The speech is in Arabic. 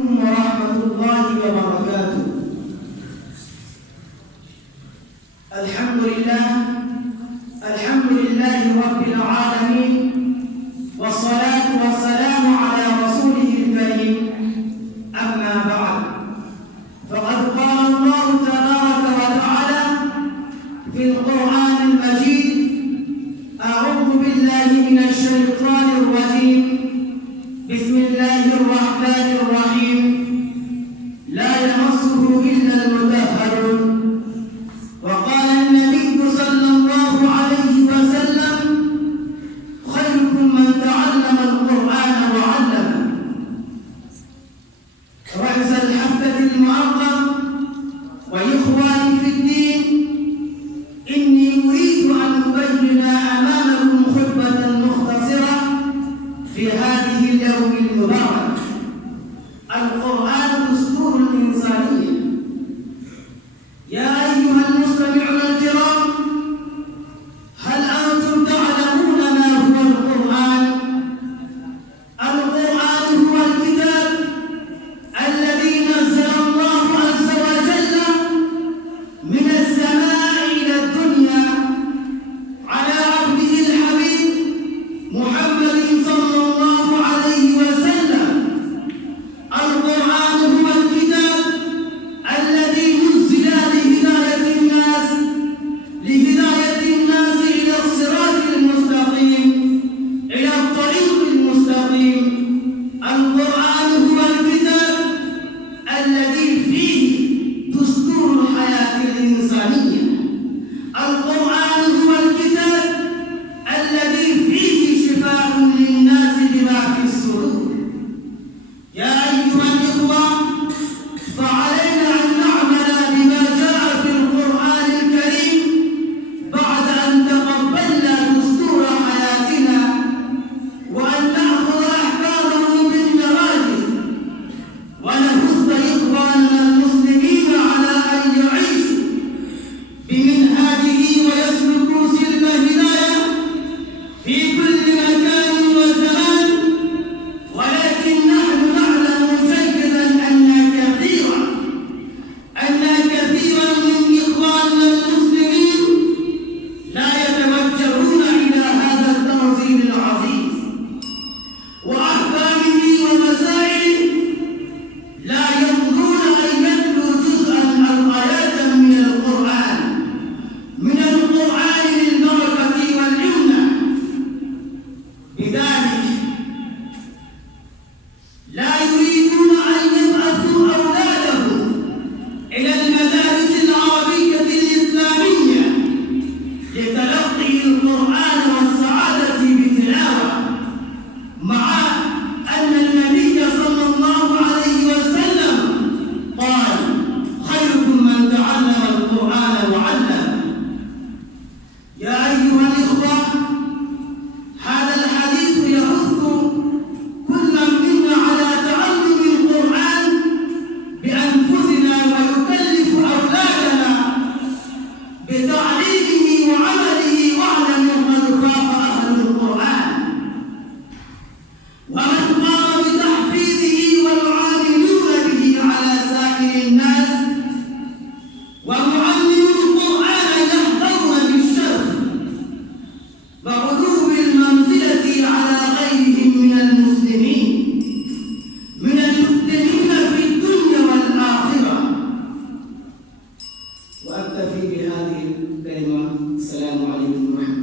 ورحمة الله وبركاته. الحمد لله رب العالمين، والصلاة والسلام على رسوله الكريم. أما بعد، فقد قال الله تبارك وتعالى في القرآن المجيد: أعوذ بالله من الشيطان الرجيم، بسم الله الرحمن الرحيم، لا يمسه إلا المطهرون. وقال النبي صلى الله عليه وسلم: خيركم من تعلم القرآن وعلمه. رئيس الحفلة المعظم وإخواني في الدين، إني أريد أن أبين أمامكم خطبة مختصرة في هذه اليوم المبارك. القرآن دستور الإنسانية. يا أيها المستمعون الكرام، هل أنتم تعلمون ما هو القرآن؟ القرآن هو الكتاب الذي نزل الله عز وجل من السماء إلى الدنيا على عبده الحبيب محمد صلى الله عليه وسلم. القرآن هو الكتاب الذي نزل لهداية الناس إلى الصراط المستقيم، إلى الطريق المستقيم. القرآن هو الكتاب الذي فيه دستور الحياة الإنسانية. القرآن هو الكتاب الذي فيه شفاء للناس بما في الصدور. يا أيها الإخوة، فعلينا أن نعمل بما جاء في القرآن الكريم بعد أن تقبلنا دستور حياتنا، وأن نأخذ أحكامه بالنواجذ، ونحث إخواننا المسلمين على أن يعيشوا بمنهاجه ويسلكوا سلك الهداية في كل مكان وزمان. ولكن نحن نعلم جيدا أن كثيرا من إخواننا المسلمين لا يتوجهون إلى هذا التنظيم العظيم وأحكامه ومسائله، لا يرضون أن يتلوا جزءا أو آية من القرآن للبركة واليمنى. بذلك لا يريدون أن يبعثوا أولادهم إلى المدارس العربية الإسلامية لتلقي القرآن والسعادة بتلاوة، مع أن النبي صلى الله عليه وسلم قال: خيركم من تعلم القرآن وعلمه. يا أيها الإخوة، هذا الحديث يحث كل منا على تعلم القرآن بأنفسنا، ويكلف أولادنا بتعليمه وعمله. واعلموا قد فاق أهل القرآن، ومن قام بتحفيظه والعاملون به على سائر الناس. ومعلم القرآن يحظون بالشرف وعلو المنزلة على غيرهم من المسلمين في الدنيا والآخرة. وأكتفي بهذه الكلمة. السلام عليكم ورحمة الله.